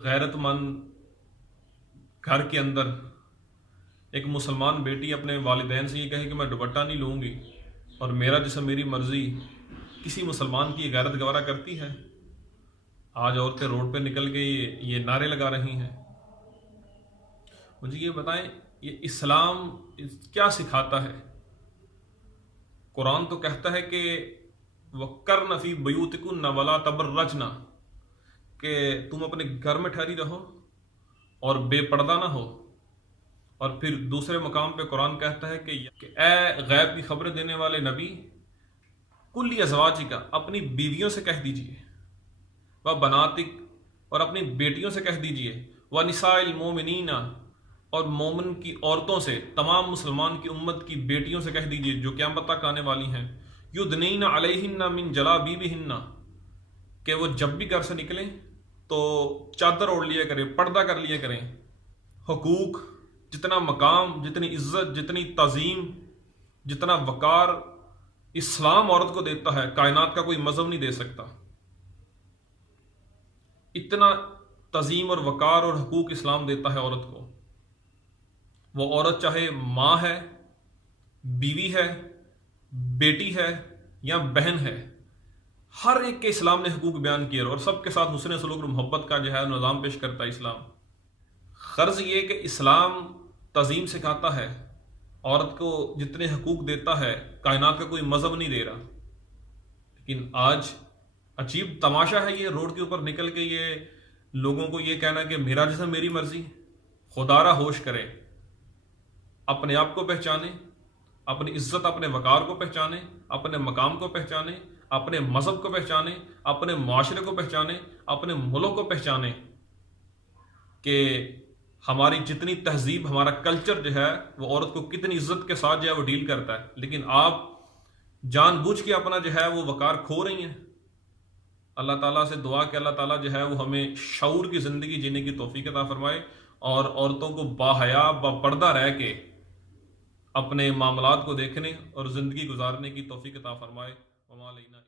غیرت مند گھر کے اندر ایک مسلمان بیٹی اپنے والدین سے یہ کہے کہ میں دوپٹہ نہیں لوں گی اور میرا جسم میری مرضی، کسی مسلمان کی یہ غیرت گوارا کرتی ہے؟ آج عورتیں روڈ پہ نکل کے یہ نعرے لگا رہی ہیں۔ مجھے یہ بتائیں، یہ اسلام کیا سکھاتا ہے؟ قرآن تو کہتا ہے کہ وَقَرْنَ فِي بُيُوتِكُنَّ وَلَا تَبَرَّجْنَ، کہ تم اپنے گھر میں ٹھہری رہو اور بے پردہ نہ ہو۔ اور پھر دوسرے مقام پہ قرآن کہتا ہے کہ اے غیب کی خبریں دینے والے نبی، کل ازواجک، اپنی بیویوں سے کہہ دیجئے، و بناتک، اور اپنی بیٹیوں سے کہہ دیجئے، و نساء المومنین، اور مومن کی عورتوں سے، تمام مسلمان کی امت کی بیٹیوں سے کہہ دیجئے جو قیامت تک آنے والی ہیں، یدنین علیہن من جلابیبہن، کہ وہ جب بھی گھر سے نکلیں تو چادر اوڑھ لیا کریں، پردہ کر لیا کریں۔ حقوق، جتنا مقام، جتنی عزت، جتنی تعظیم، جتنا وقار اسلام عورت کو دیتا ہے، کائنات کا کوئی مذہب نہیں دے سکتا۔ اتنا تعظیم اور وقار اور حقوق اسلام دیتا ہے عورت کو۔ وہ عورت چاہے ماں ہے، بیوی ہے، بیٹی ہے یا بہن ہے، ہر ایک کے اسلام نے حقوق بیان کیے اور سب کے ساتھ حسن سلوک اور محبت کا جو ہے نظام پیش کرتا ہے اسلام۔ غرض یہ کہ اسلام تعظیم سکھاتا ہے، عورت کو جتنے حقوق دیتا ہے، کائنات کا کوئی مذہب نہیں دے رہا۔ لیکن آج عجیب تماشا ہے، یہ روڈ کے اوپر نکل کے یہ لوگوں کو یہ کہنا کہ میرا جسم میری مرضی۔ خدا را ہوش کرے، اپنے آپ کو پہچانے، اپنی عزت، اپنے وقار کو پہچانے، اپنے مقام کو پہچانے، اپنے مذہب کو پہچانے، اپنے معاشرے کو پہچانے، اپنے ملک کو پہچانے کہ ہماری جتنی تہذیب، ہمارا کلچر جو ہے وہ عورت کو کتنی عزت کے ساتھ جو ہے وہ ڈیل کرتا ہے۔ لیکن آپ جان بوجھ کے اپنا جو ہے وہ وقار کھو رہی ہیں۔ اللہ تعالیٰ سے دعا کہ اللہ تعالیٰ جو ہے وہ ہمیں شعور کی زندگی جینے کی توفیق عطا فرمائے اور عورتوں کو باحیا با پردہ رہ کے اپنے معاملات کو دیکھنے اور زندگی گزارنے کی توفیق عطا فرمائے۔ وما علینا